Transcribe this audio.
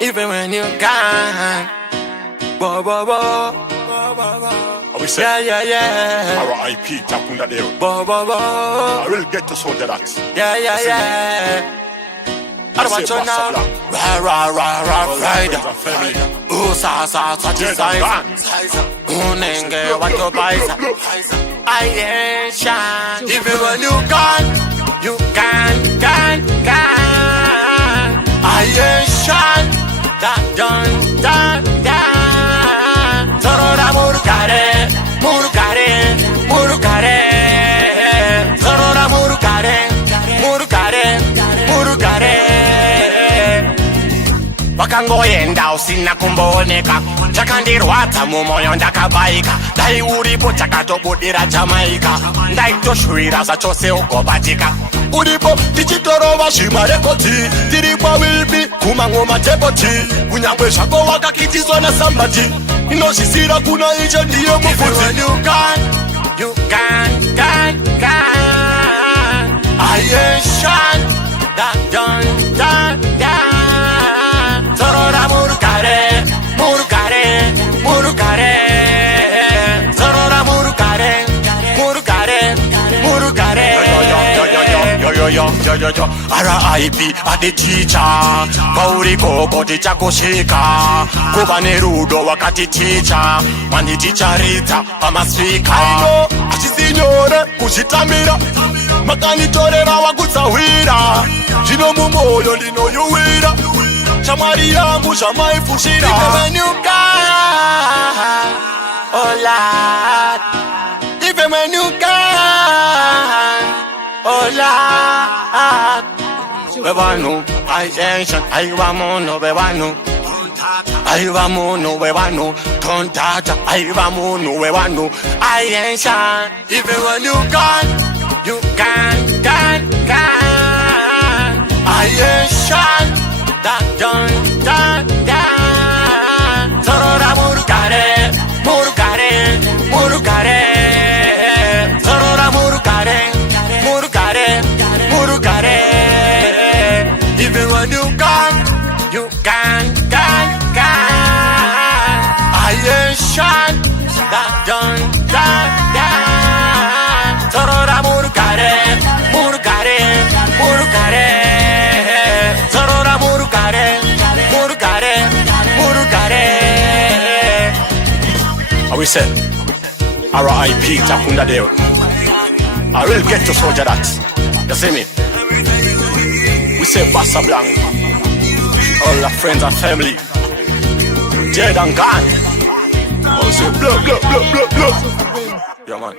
Even when you gone, whoa, whoa, whoa. We say, yeah. R.I.P. Takunda Deo. Whoa, whoa, whoa. I will get to soldier that. Yeah. I want you now. Rider. Sa design. Unenge watu baisa. I ain't shine. Even when you gone, you can. I ain't shine. That done. Sorora murukare. Sorora murukare. Wakangoenda usina kumbooneka, chakandirwadza mumoyo ndakabaika. Dai uripo chakatobudira Jamaica, ndaitoshwira zvachose ugobatika. Uripo tichitorova zvimarekodi, tiri pawilpi kumangoma tepoti. Kunyangwe zvako wakakitizwa nasambati, inozvisira kuna icho ndiye mufudzi. You can. I ain't shine. That done. Sorora murukare. Sorora murukare. Yo. R.I.P. ati teacher. Pauri koko tichakushika. Kuva nerudo wakati teacher. Mandi ticharidza pamasvika. Achisinyore kuzvitamira. Makanitorera wakutsahwira. Zvino mumoyo ndinoyuwira. Shamari yangu shamaifushira. Even when you gone, oh Lord. Even when you gone, oh Lord. Bebanu, I ancient, I wamono bebanu. I wamono bebanu. Tontata, I wamono bebanu. I ancient. Even when you gone, you can. I ancient. That done. Sorora murukare. Sorora murukare. Even when you gone, you can. I ain't shine. That done. Sorora murukare. Sorora murukare. We said, R.I.P. Takunda Deo. I will get to soldier that. You see me? We say Bassa Blanc. All the friends and family. Dead and gone. I say blood. Yeah, man.